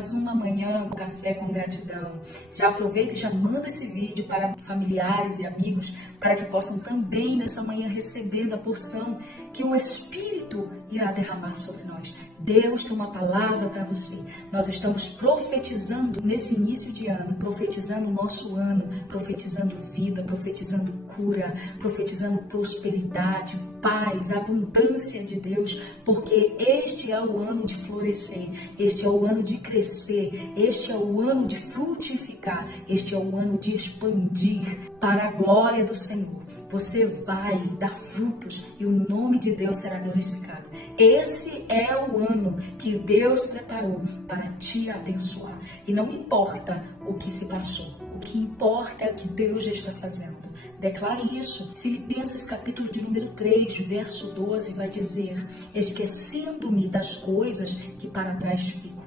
mais uma manhã com café com gratidão. Já aproveita e já manda esse vídeo para familiares e amigos para que possam também nessa manhã receber da porção que o Espírito irá derramar sobre nós. Deus tem uma palavra para você. Nós estamos profetizando nesse início de ano, profetizando o nosso ano, profetizando vida, profetizando cura, profetizando prosperidade, paz, abundância de Deus, porque este é o ano de florescer, este é o ano de crescer, este é o ano de frutificar, este é o ano de expandir para a glória do Senhor. Você vai dar frutos e o nome de Deus será glorificado. Esse é o ano que Deus preparou para te abençoar. E não importa o que se passou, o que importa é o que Deus já está fazendo. Declare isso. Filipenses capítulo de número 3, verso 12 vai dizer: esquecendo-me das coisas que para trás fico,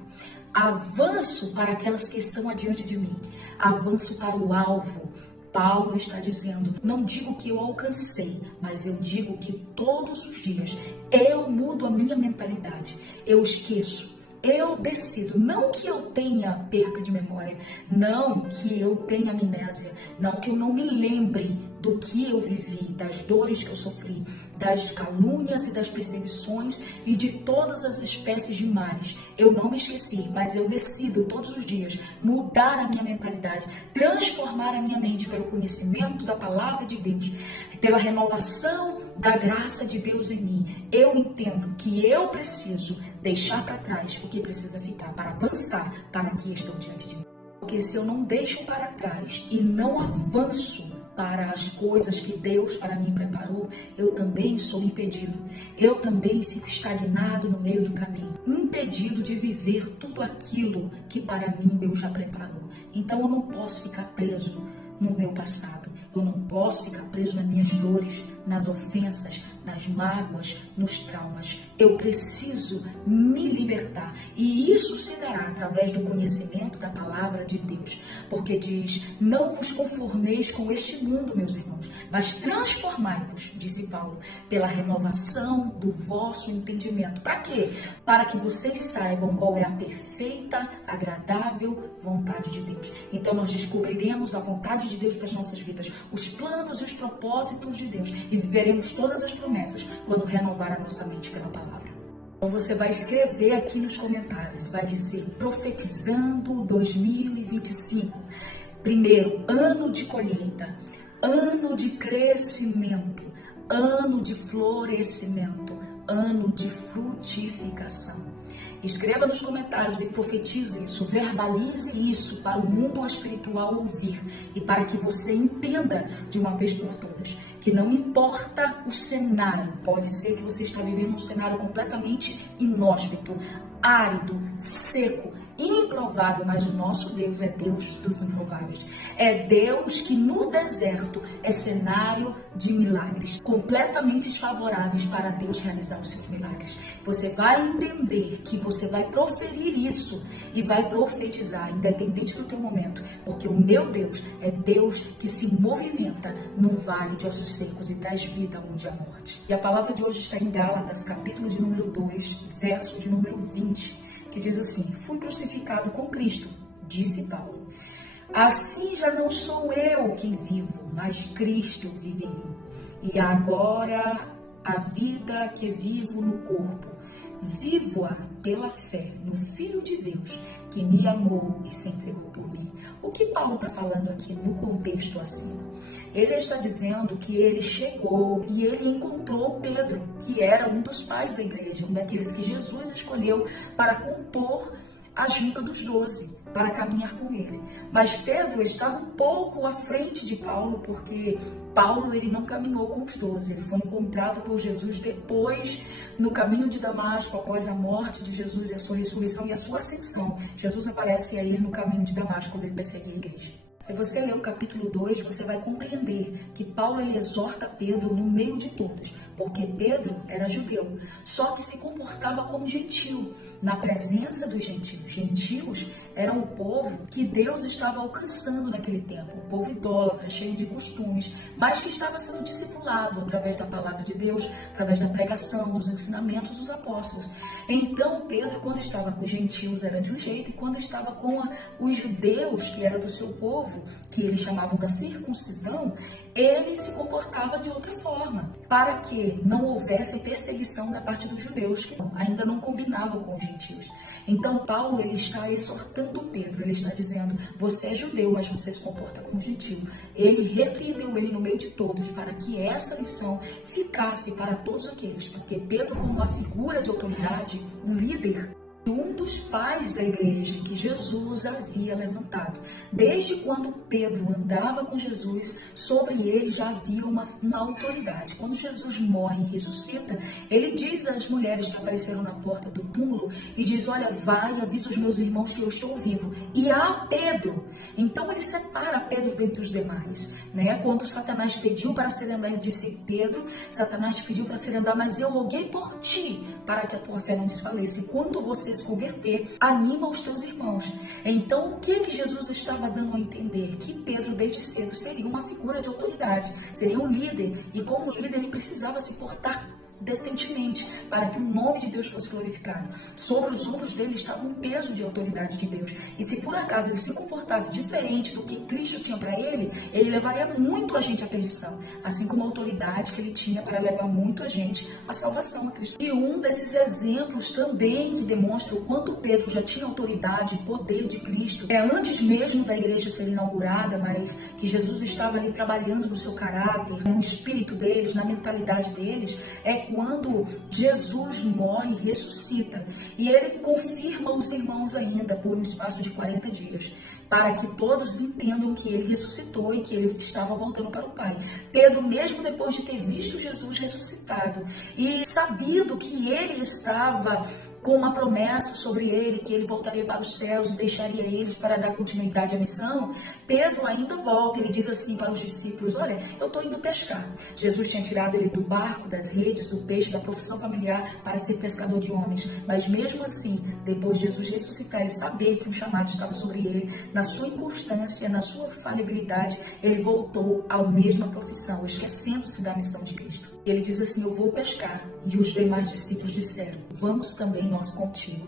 avanço para aquelas que estão adiante de mim, avanço para o alvo. Paulo está dizendo, não digo que eu alcancei, mas eu digo que todos os dias eu mudo a minha mentalidade, eu esqueço, eu decido, não que eu tenha perda de memória, não que eu tenha amnésia, não que eu não me lembre do que eu vivi, das dores que eu sofri, das calúnias e das perseguições e de todas as espécies de males. Eu não me esqueci, mas eu decido todos os dias mudar a minha mentalidade, transformar a minha mente pelo conhecimento da palavra de Deus, pela renovação da graça de Deus em mim. Eu entendo que eu preciso deixar para trás o que precisa ficar para avançar para que estou diante de mim. Porque se eu não deixo para trás e não avanço para as coisas que Deus para mim preparou, eu também sou impedido. Eu também fico estagnado no meio do caminho, impedido de viver tudo aquilo que para mim Deus já preparou. Então eu não posso ficar preso no meu passado. Eu não posso ficar preso nas minhas dores, nas ofensas, nas mágoas, nos traumas. Eu preciso me libertar. E isso se dará através do conhecimento da palavra de Deus. Porque diz, não vos conformeis com este mundo, meus irmãos, mas transformai-vos, disse Paulo, pela renovação do vosso entendimento. Para quê? Para que vocês saibam qual é a perfeita, agradável vontade de Deus. Então nós descobriremos a vontade de Deus para as nossas vidas, os planos e os propósitos de Deus, e viveremos todas as promessas quando renovar a nossa mente pela palavra. Então você vai escrever aqui nos comentários, vai dizer profetizando 2025. Primeiro, ano de colheita, ano de crescimento, ano de florescimento, ano de frutificação. Escreva nos comentários e profetize isso, verbalize isso para o mundo espiritual ouvir e para que você entenda de uma vez por todas que não importa o cenário, pode ser que você está vivendo um cenário completamente inóspito, árido, seco, improvável, mas o nosso Deus é Deus dos improváveis. É Deus que no deserto é cenário de milagres, completamente desfavoráveis para Deus realizar os seus milagres. Você vai entender que você vai proferir isso e vai profetizar, independente do teu momento, porque o meu Deus é Deus que se movimenta no vale de ossos secos e traz vida onde há morte. E a palavra de hoje está em Gálatas, capítulo de número 2, verso de número 20, que diz assim, fui crucificado com Cristo, disse Paulo. Assim já não sou eu quem vivo, mas Cristo vive em mim. E agora a vida que vivo no corpo, vivo-a pela fé no Filho de Deus, que me amou e se entregou por mim. O que Paulo está falando aqui no contexto acima? Ele está dizendo que ele chegou e ele encontrou Pedro, que era um dos pais da igreja, um daqueles que Jesus escolheu para compor a junta dos 12, para caminhar com ele. Mas Pedro estava um pouco à frente de Paulo, porque Paulo ele não caminhou com os 12, ele foi encontrado por Jesus depois, no caminho de Damasco, após a morte de Jesus e a sua ressurreição e a sua ascensão. Jesus aparece a ele no caminho de Damasco, quando ele perseguia a igreja. Se você ler o capítulo 2, você vai compreender que Paulo ele exorta Pedro no meio de todos, porque Pedro era judeu, só que se comportava como gentil, na presença dos gentios. Gentios eram o povo que Deus estava alcançando naquele tempo, o povo idólatra, cheio de costumes, mas que estava sendo discipulado através da palavra de Deus, através da pregação, dos ensinamentos dos apóstolos. Então Pedro, quando estava com os gentios, era de um jeito, e quando estava com os judeus, que era do seu povo, que eles chamavam da circuncisão, ele se comportava de outra forma, para que não houvesse perseguição da parte dos judeus, que ainda não combinavam com os gentios. Então Paulo ele está exortando Pedro, ele está dizendo, você é judeu, mas você se comporta como gentio. Ele repreendeu ele no meio de todos, para que essa lição ficasse para todos aqueles, porque Pedro, como uma figura de autoridade, um líder, um dos pais da igreja que Jesus havia levantado. Desde quando Pedro andava com Jesus, sobre ele já havia uma autoridade. Quando Jesus morre e ressuscita, ele diz às mulheres que apareceram na porta do túmulo, e diz, olha, vai, avisa os meus irmãos que eu estou vivo. E a Pedro. Então ele separa Pedro dentre os demais. Quando Satanás pediu para ser andar, ele disse, Pedro, Satanás te pediu para ser andar, mas eu roguei por ti, para que a tua fé não desfaleça. E quando você se converter, anima os teus irmãos. Então, o que Jesus estava dando a entender? Que Pedro, desde cedo, seria uma figura de autoridade, seria um líder, e como líder ele precisava se portar decentemente, para que o nome de Deus fosse glorificado. Sobre os ombros dele estava um peso de autoridade de Deus, e se por acaso ele se comportasse diferente do que Cristo tinha para ele levaria muito a gente à perdição, assim como a autoridade que ele tinha para levar muito a gente à salvação a Cristo. E um desses exemplos também que demonstra o quanto Pedro já tinha autoridade e poder de Cristo, antes mesmo da igreja ser inaugurada, mas que Jesus estava ali trabalhando no seu caráter, no espírito deles, na mentalidade deles, quando Jesus morre e ressuscita. E ele confirma os irmãos ainda por um espaço de 40 dias, para que todos entendam que ele ressuscitou e que ele estava voltando para o Pai. Pedro, mesmo depois de ter visto Jesus ressuscitado e sabido que ele estava com uma promessa sobre ele, que ele voltaria para os céus e deixaria eles para dar continuidade à missão, Pedro ainda volta, ele diz assim para os discípulos, olha, eu estou indo pescar. Jesus tinha tirado ele do barco, das redes, do peixe, da profissão familiar, para ser pescador de homens, mas mesmo assim, depois de Jesus ressuscitar e saber que um chamado estava sobre ele, na sua inconstância, na sua falibilidade, ele voltou à mesma profissão, esquecendo-se da missão de Cristo. Ele diz assim, eu vou pescar. E os demais discípulos disseram, vamos também nós contigo.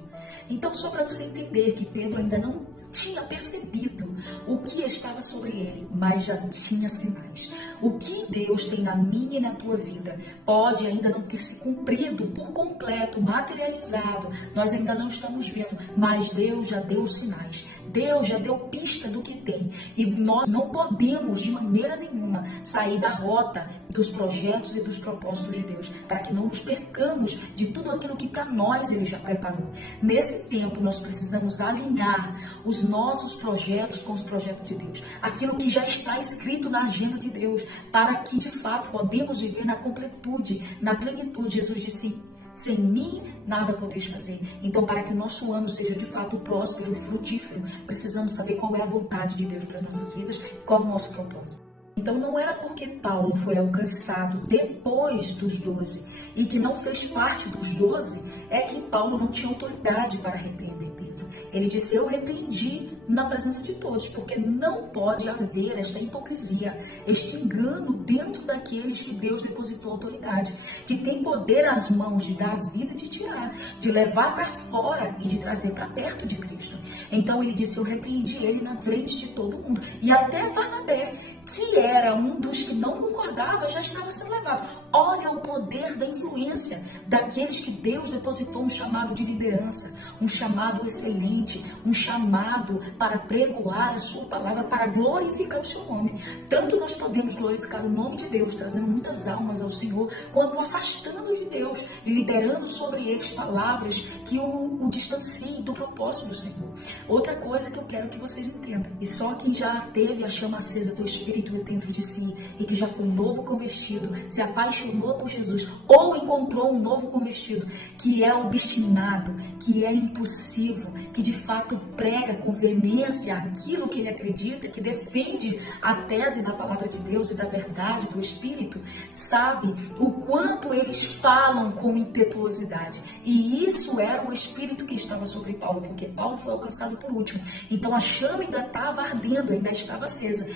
Então, só para você entender que Pedro ainda não tinha percebido o que estava sobre ele, mas já tinha sinais. O que Deus tem na minha e na tua vida pode ainda não ter se cumprido por completo, materializado. Nós ainda não estamos vendo, mas Deus já deu sinais. Deus já deu pista do que tem. E nós não podemos, de maneira nenhuma, sair da rota dos projetos e dos propósitos de Deus, para que não nos percamos de tudo aquilo que para nós Ele já preparou. Nesse tempo, nós precisamos alinhar os nossos projetos com os projetos de Deus. Aquilo que já está escrito na agenda de Deus, para que, de fato, podemos viver na completude, na plenitude. Jesus disse, sem mim, nada podeis fazer. Então, para que o nosso ano seja de fato próspero e frutífero, precisamos saber qual é a vontade de Deus para as nossas vidas e qual é o nosso propósito. Então, não era porque Paulo foi alcançado depois dos 12 e que não fez parte dos 12, é que Paulo não tinha autoridade para repreender Pedro. Ele disse, eu repreendi na presença de todos, porque não pode haver esta hipocrisia, este engano dentro daqueles que Deus depositou autoridade, que tem poder nas mãos de dar a vida e de tirar, de levar para fora e de trazer para perto de Cristo. Então ele disse, eu repreendi ele na frente de todo mundo. E até Barnabé, que era um dos que não concordava, já estava sendo levado. Olha o poder da influência daqueles que Deus depositou um chamado de liderança, um chamado excelente, um chamado para pregoar a sua palavra, para glorificar o seu nome. Tanto nós podemos glorificar o nome de Deus, trazendo muitas almas ao Senhor, quanto afastando de Deus e liberando sobre eles palavras que o distanciem do propósito do Senhor. Outra coisa que eu quero que vocês entendam, e só quem já teve a chama acesa do Espírito dentro de si e que já foi um novo convertido, se apaixonou por Jesus ou encontrou um novo convertido que é obstinado, que é impulsivo, que de fato prega com veemência pertinência àquilo que ele acredita, que defende a tese da palavra de Deus e da verdade do Espírito, sabe o quanto eles falam com impetuosidade. E isso era o Espírito que estava sobre Paulo, porque Paulo foi alcançado por último. Então a chama ainda estava ardendo, ainda estava acesa.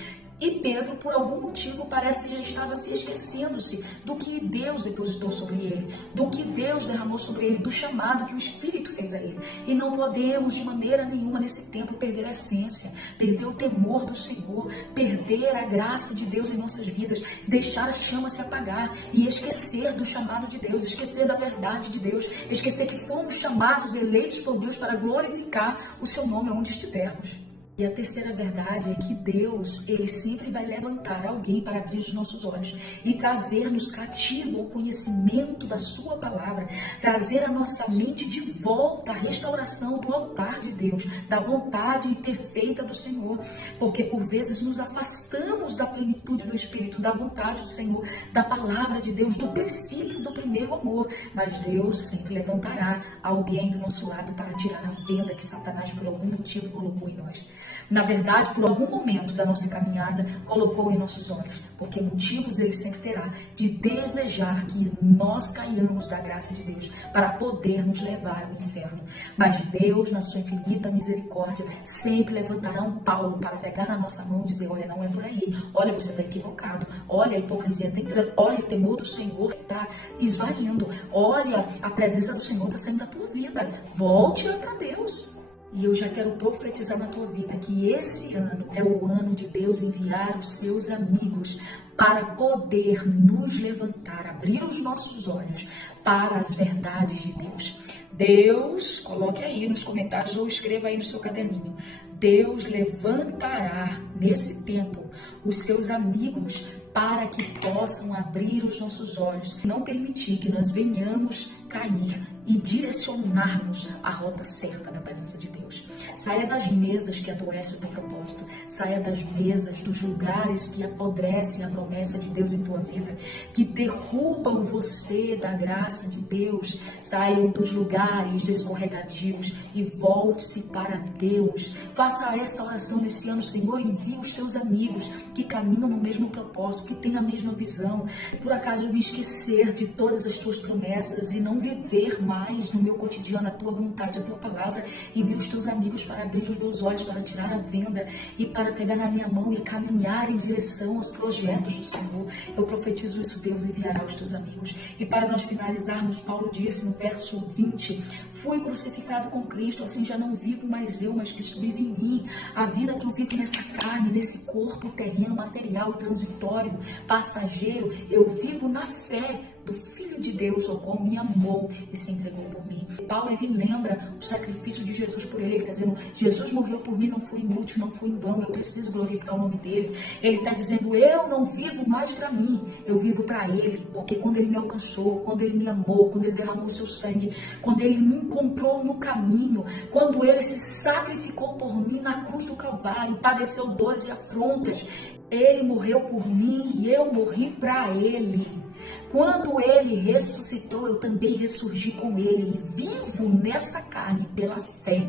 E Pedro, por algum motivo, parece que já estava se esquecendo-se do que Deus depositou sobre ele, do que Deus derramou sobre ele, do chamado que o Espírito fez a ele. E não podemos, de maneira nenhuma, nesse tempo, perder a essência, perder o temor do Senhor, perder a graça de Deus em nossas vidas, deixar a chama se apagar e esquecer do chamado de Deus, esquecer da verdade de Deus, esquecer que fomos chamados, eleitos por Deus para glorificar o seu nome onde estivermos. E a terceira verdade é que Deus, ele sempre vai levantar alguém para abrir os nossos olhos e trazer-nos cativo ao conhecimento da sua palavra, trazer a nossa mente de volta à restauração do altar de Deus, da vontade perfeita do Senhor, porque por vezes nos afastamos da plenitude do Espírito, da vontade do Senhor, da palavra de Deus, do princípio do primeiro amor, mas Deus sempre levantará alguém do nosso lado para tirar a venda que Satanás por algum motivo colocou em nós. Na verdade, por algum momento da nossa caminhada, colocou em nossos olhos, porque motivos ele sempre terá de desejar que nós caiamos da graça de Deus para poder nos levar ao inferno. Mas Deus, na sua infinita misericórdia, sempre levantará um Paulo para pegar na nossa mão e dizer: olha, não é por aí, olha, você está equivocado, olha, a hipocrisia está entrando, olha, o temor do Senhor está esvaindo, olha, a presença do Senhor está saindo da tua vida, volte para Deus. E eu já quero profetizar na tua vida que esse ano é o ano de Deus enviar os seus amigos para poder nos levantar, abrir os nossos olhos para as verdades de Deus. Deus, coloque aí nos comentários ou escreva aí no seu caderninho, Deus levantará nesse tempo os seus amigos para que possam abrir os nossos olhos, não permitir que nós venhamos cair e direcionarmos a rota certa da presença de Deus. Saia das mesas que adoecem o teu propósito, saia das mesas, dos lugares que apodrecem a promessa de Deus em tua vida, que derrubam você da graça de Deus. Saiam dos lugares escorregadios e volte-se para Deus. Faça essa oração nesse ano: Senhor, envia os teus amigos que caminham no mesmo propósito, que têm a mesma visão. Por acaso eu me esquecer de todas as tuas promessas e não viver mais no meu cotidiano a tua vontade, a tua palavra, envia os teus amigos para abrir os meus olhos, para tirar a venda e para pegar na minha mão e caminhar em direção aos projetos do Senhor. Eu profetizo isso: Deus enviará os teus amigos. E para nós finalizarmos, Paulo disse no verso 20: fui crucificado com Cristo, assim já não vivo mais eu, mas Cristo vive em mim. A vida que eu vivo nessa carne, nesse corpo terreno, material e transitório, passageiro, eu vivo na fé do Filho de Deus, o qual me amou e se entregou por mim. Paulo, ele lembra o sacrifício de Jesus por ele. Ele está dizendo: Jesus morreu por mim, não foi inútil, não foi em vão, eu preciso glorificar o nome dele. Ele está dizendo: eu não vivo mais para mim, eu vivo para ele, porque quando ele me alcançou, quando ele me amou, quando ele derramou o seu sangue, quando ele me encontrou no caminho, quando ele se sacrificou por mim na cruz do Calvário, padeceu dores e afrontas, ele morreu por mim e eu morri para ele. Quando ele ressuscitou, eu também ressurgi com ele e vivo nessa carne pela fé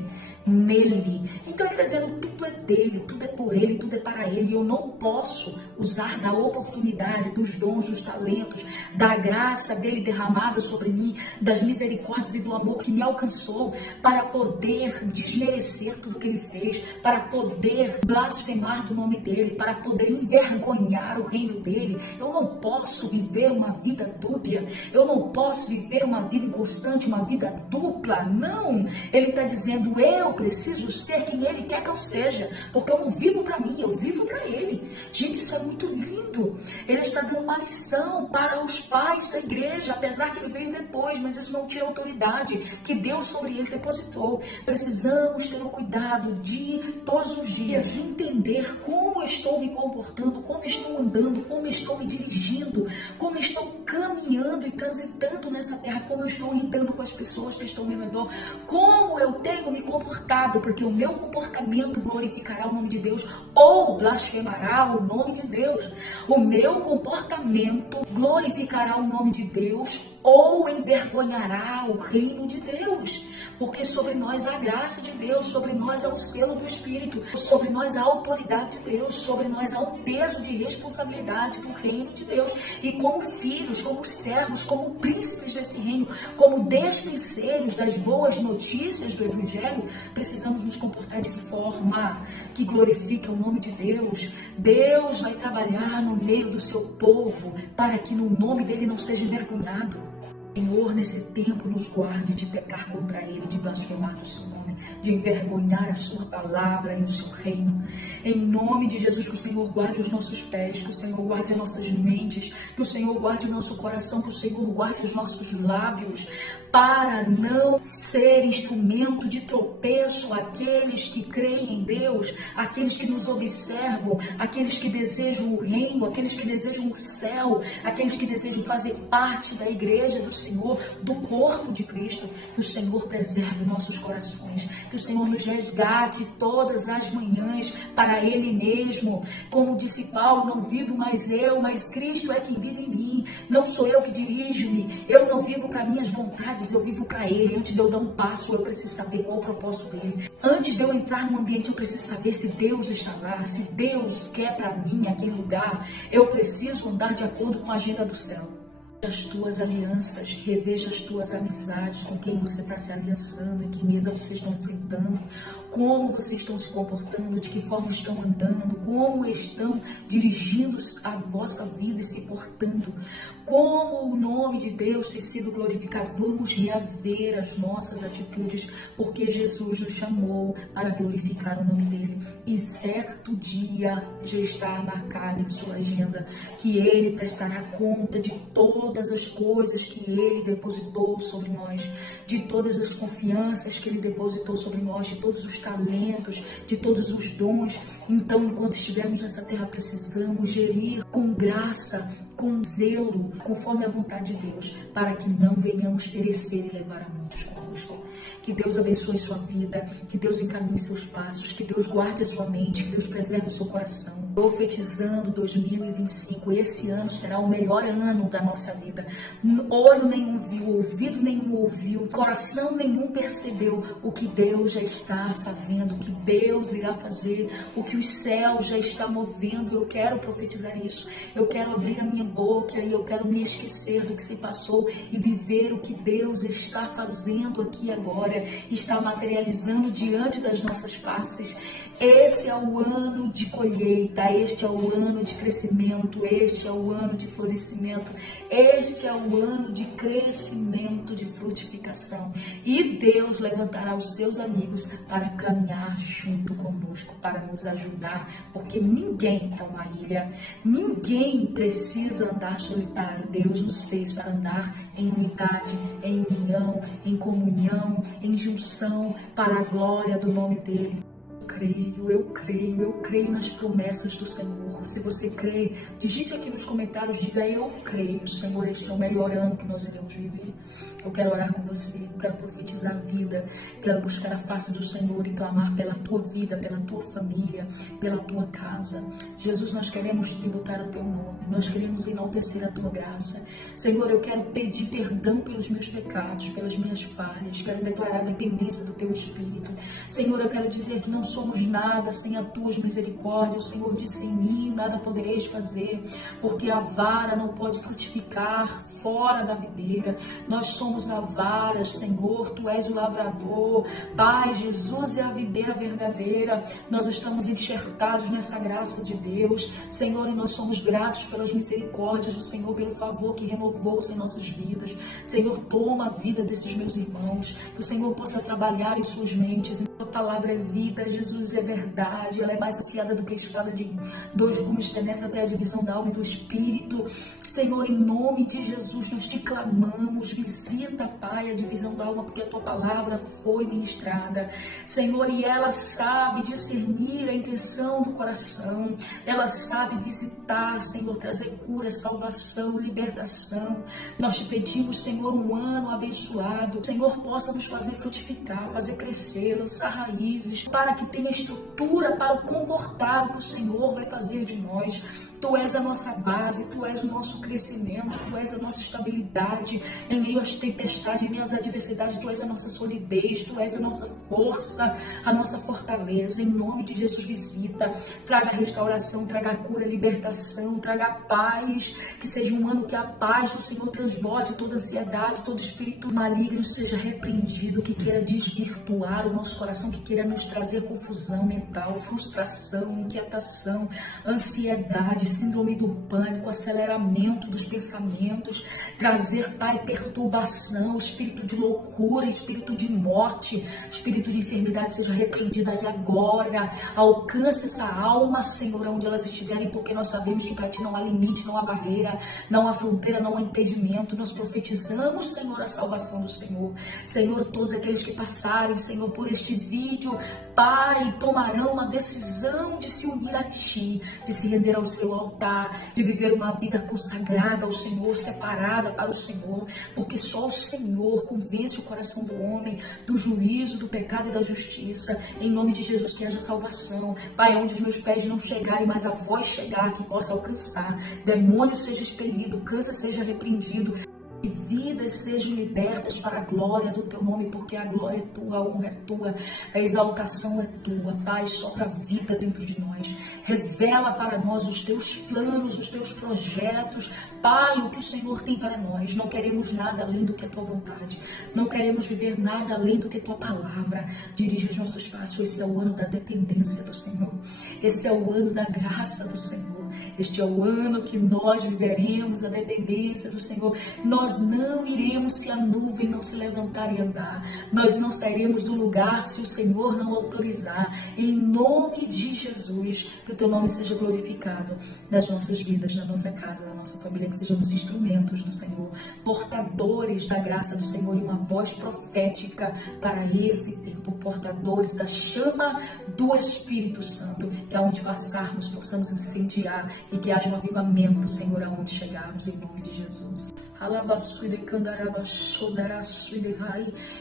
nele. Então ele está dizendo: tudo é dele, tudo é por ele, tudo é para ele. E eu não posso usar da oportunidade, dos dons, dos talentos, da graça dele derramada sobre mim, das misericórdias e do amor que me alcançou, para poder desmerecer tudo que ele fez, para poder blasfemar do nome dele, para poder envergonhar o reino dele. Eu não posso viver uma vida dúbia, eu não posso viver uma vida inconstante, uma vida dupla. Não, ele está dizendo: eu preciso ser quem ele quer que eu seja, porque eu não vivo para mim, eu vivo para ele. Gente, isso é muito lindo. Ele está dando uma lição para os pais da igreja, apesar que ele veio depois, mas isso não tira a autoridade que Deus sobre ele depositou. Precisamos ter o cuidado de todos os dias entender como estou me comportando, como estou andando, como estou me dirigindo, como estou caminhando e transitando nessa terra, como eu estou lidando com as pessoas que estão ao meu redor, como eu tenho me comportado, porque o meu comportamento glorificará o nome de Deus ou blasfemará o nome de Deus. O meu comportamento glorificará o nome de Deus ou envergonhará o reino de Deus. Porque sobre nós há a graça de Deus, sobre nós há o selo do Espírito, sobre nós há a autoridade de Deus, sobre nós há o peso de responsabilidade do reino de Deus. E como filhos, como servos, como príncipes desse reino, como despenseiros das boas notícias do Evangelho, precisamos nos comportar de forma que glorifique o nome de Deus. Deus vai trabalhar no meio do seu povo para que no nome dele não seja envergonhado. Senhor, nesse tempo, nos guarde de pecar contra Ele, de blasfemar o seu nome, de envergonhar a sua palavra e o seu reino. Em nome de Jesus, que o Senhor guarde os nossos pés, que o Senhor guarde as nossas mentes, que o Senhor guarde o nosso coração, que o Senhor guarde os nossos lábios, para não ser instrumento de tropeço àqueles que creem em Deus, àqueles que nos observam, àqueles que desejam o reino, àqueles que desejam o céu, àqueles que desejam fazer parte da igreja do Senhor, do corpo de Cristo. Que o Senhor preserve nossos corações, que o Senhor nos resgate todas as manhãs para Ele mesmo. Como disse Paulo, não vivo mais eu, mas Cristo é quem vive em mim. Não sou eu que dirijo-me, eu não vivo para minhas vontades, eu vivo para Ele. Antes de eu dar um passo, eu preciso saber qual é o propósito dele. Antes de eu entrar num ambiente, eu preciso saber se Deus está lá, se Deus quer para mim aquele lugar. Eu preciso andar de acordo com a agenda do céu. As tuas alianças, reveja as tuas amizades, com quem você está se aliançando, em que mesa vocês estão sentando, como vocês estão se comportando, de que forma estão andando, como estão dirigindo a vossa vida e se portando, como o nome de Deus tem sido glorificado. Vamos reaver as nossas atitudes, porque Jesus nos chamou para glorificar o nome dele. E certo dia já está marcado em sua agenda que ele prestará conta de todas as coisas que ele depositou sobre nós, de todas as confianças que ele depositou sobre nós, de todos os talentos, de todos os dons. Então, enquanto estivermos nessa terra, precisamos gerir com graça, com zelo, conforme a vontade de Deus, para que não venhamos perecer e levar a muitos conosco. Que Deus abençoe sua vida, que Deus encaminhe seus passos, que Deus guarde a sua mente, que Deus preserve o seu coração. Profetizando 2025, esse ano será o melhor ano da nossa vida. Olho nenhum viu, ouvido nenhum ouviu, coração nenhum percebeu o que Deus já está fazendo, o que Deus irá fazer, o que os céus já estão movendo. Eu quero profetizar isso, eu quero abrir a minha boca e eu quero me esquecer do que se passou e viver o que Deus está fazendo aqui agora, está materializando diante das nossas faces. Esse é o ano de colheita, este é o ano de crescimento, este é o ano de florescimento, este é o ano de crescimento, de frutificação. E Deus levantará os seus amigos para caminhar junto conosco, para nos ajudar, porque ninguém é uma ilha, ninguém precisa andar solitário. Deus nos fez para andar em unidade, em união, em comunhão, em junção, para a glória do nome dele. Eu creio nas promessas do Senhor. Se você crê, digite aqui nos comentários, diga: eu creio, Senhor, este é o melhor ano que nós iremos viver. Eu quero orar com você, eu quero profetizar a vida, quero buscar a face do Senhor e clamar pela tua vida, pela tua família, pela tua casa. Jesus, nós queremos tributar o teu nome, nós queremos enaltecer a tua graça. Senhor, eu quero pedir perdão pelos meus pecados, pelas minhas falhas, quero declarar a dependência do teu Espírito. Senhor, eu quero dizer que não somos nada sem as tuas misericórdias. O Senhor disse: sem mim nada podereis fazer, porque a vara não pode frutificar fora da videira. Nós somos a vara, Senhor, tu és o lavrador. Pai, Jesus é a videira verdadeira. Nós estamos enxertados nessa graça de Deus, Senhor, e nós somos gratos pelas misericórdias do Senhor, pelo favor que renovou-se em nossas vidas. Senhor, toma a vida desses meus irmãos, que o Senhor possa trabalhar em suas mentes. A palavra é vida, Jesus é verdade, ela é mais afiada do que a espada de 2 gumes, penetra até a divisão da alma e do espírito. Senhor, em nome de Jesus, nós te clamamos, visita, Pai, a divisão da alma, porque a tua palavra foi ministrada, Senhor, e ela sabe discernir a intenção do coração, ela sabe visitar, Senhor, trazer cura, salvação, libertação. Nós te pedimos, Senhor, um ano abençoado, o Senhor possa nos fazer frutificar, fazer crescer, lançar raízes, para que tenha estrutura para comportar o que o Senhor vai fazer de nós. Tu és a nossa base, Tu és o nosso crescimento, Tu és a nossa estabilidade em meio às tempestades, em meio às adversidades. Tu és a nossa solidez, Tu és a nossa força, a nossa fortaleza. Em nome de Jesus, visita, traga restauração, traga cura, libertação, traga paz, que seja um ano que a paz do Senhor transborde toda ansiedade, todo espírito maligno seja repreendido, que queira desvirtuar o nosso coração, que queira nos trazer confusão mental, frustração, inquietação, ansiedade, síndrome do pânico, aceleramento dos pensamentos, trazer, Pai, perturbação, espírito de loucura, espírito de morte, espírito de enfermidade seja repreendido aí agora. Alcance essa alma, Senhor, onde elas estiverem, porque nós sabemos que para Ti não há limite, não há barreira, não há fronteira, não há impedimento. Nós profetizamos, Senhor, a salvação do Senhor. Senhor, todos aqueles que passarem, Senhor, por este vídeo, Pai, tomarão uma decisão de se unir a Ti, de se render ao Seu altar, de viver uma vida consagrada ao Senhor, separada para o Senhor, porque só o Senhor convence o coração do homem do juízo, do pecado e da justiça. Em nome de Jesus, que haja salvação. Pai, onde os meus pés não chegarem, mas a voz chegar, que possa alcançar. Demônio seja expelido, câncer seja repreendido. E vidas sejam libertas para a glória do Teu nome, porque a glória é Tua, a honra é Tua, a exaltação é Tua. Pai, sopra a vida dentro de nós. Revela para nós os Teus planos, os Teus projetos. Pai, o que o Senhor tem para nós. Não queremos nada além do que a Tua vontade. Não queremos viver nada além do que a Tua palavra. Dirige os nossos passos. Esse é o ano da dependência do Senhor. Esse é o ano da graça do Senhor. Este é o ano que nós viveremos a dependência do Senhor. Nós não iremos se a nuvem não se levantar e andar. Nós não sairemos do lugar se o Senhor não autorizar. Em nome de Jesus, que o Teu nome seja glorificado nas nossas vidas, na nossa casa, na nossa família, que sejamos instrumentos do Senhor, portadores da graça do Senhor e uma voz profética para esse tempo, portadores da chama do Espírito Santo, que aonde passarmos possamos incendiar e que haja um avivamento, Senhor, aonde chegarmos, em nome de Jesus.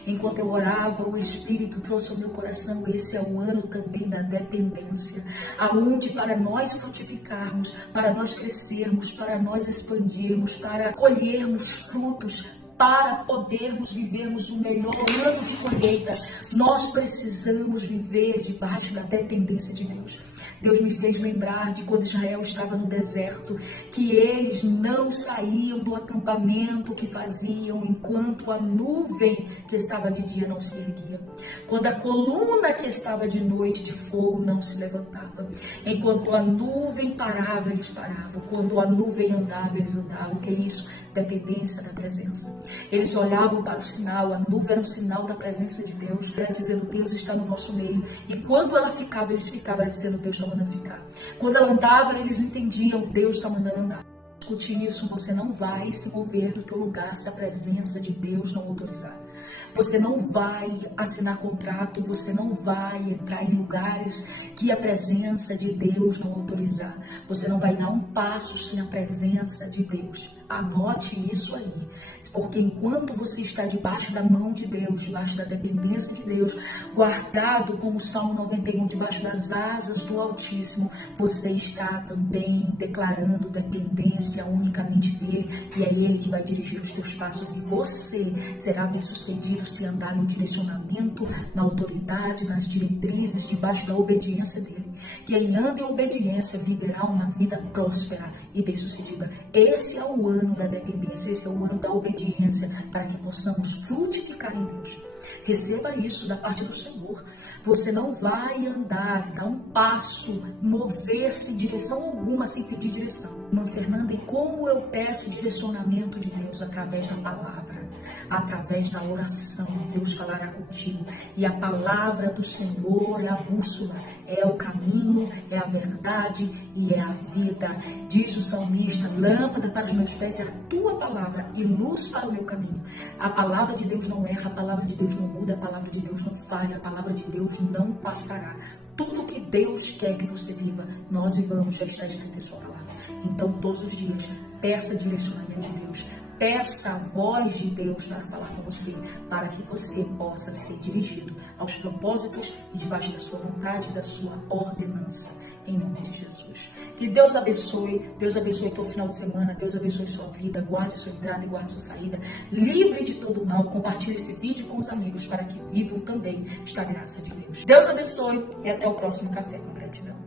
Enquanto eu orava, o Espírito trouxe ao meu coração: esse é o ano também da dependência, aonde para nós frutificarmos, para nós crescermos, para nós expandirmos, para colhermos frutos, para podermos vivermos o melhor ano de colheita, nós precisamos viver debaixo da dependência de Deus. Deus me fez lembrar de quando Israel estava no deserto, que eles não saíam do acampamento que faziam enquanto a nuvem que estava de dia não se erguia, quando a coluna que estava de noite de fogo não se levantava, enquanto a nuvem parava, eles paravam, quando a nuvem andava, eles andavam. O que é isso? Dependência da presença. Eles olhavam para o sinal, a nuvem era um sinal da presença de Deus, era dizendo: Deus está no vosso meio. E quando ela ficava, eles ficavam, era dizendo: Deus está mandando ficar. Quando ela andava, eles entendiam: Deus está mandando andar. Discutir isso, você não vai se mover do teu lugar se a presença de Deus não autorizar. Você não vai assinar contrato, você não vai entrar em lugares que a presença de Deus não autorizar. Você não vai dar um passo sem a presença de Deus. Anote isso aí, porque enquanto você está debaixo da mão de Deus, debaixo da dependência de Deus, guardado como o Salmo 91, debaixo das asas do Altíssimo, você está também declarando dependência unicamente dele, e é ele que vai dirigir os teus passos, e você será bem-sucedido se andar no direcionamento, na autoridade, nas diretrizes, debaixo da obediência dele. Quem anda em obediência viverá uma vida próspera e bem-sucedida. Esse é o ano da dependência, esse é o ano da obediência, para que possamos frutificar em Deus. Receba isso da parte do Senhor. Você não vai andar, dar um passo, mover-se em direção alguma sem pedir direção. Irmã Fernanda, e como eu peço direcionamento de Deus? Através da palavra, através da oração. Deus falará contigo. E a palavra do Senhor é a bússola, é o caminho, é a verdade e é a vida. Diz o salmista: lâmpada para os meus pés é a tua palavra e luz para o meu caminho. A palavra de Deus não erra, a palavra de Deus não muda, a palavra de Deus não falha, a palavra de Deus não passará. Tudo que Deus quer que você viva, nós vivamos, já está escrito em sua palavra. Então, todos os dias, peça direcionamento de Deus. Peça a voz de Deus para falar com você, para que você possa ser dirigido aos propósitos e debaixo da sua vontade e da sua ordenança. em nome de Jesus. Que Deus abençoe teu final de semana, Deus abençoe sua vida, guarde sua entrada e guarde sua saída, livre de todo mal, compartilhe esse vídeo com os amigos para que vivam também esta graça de Deus. Deus abençoe e até o próximo Café com Gratidão.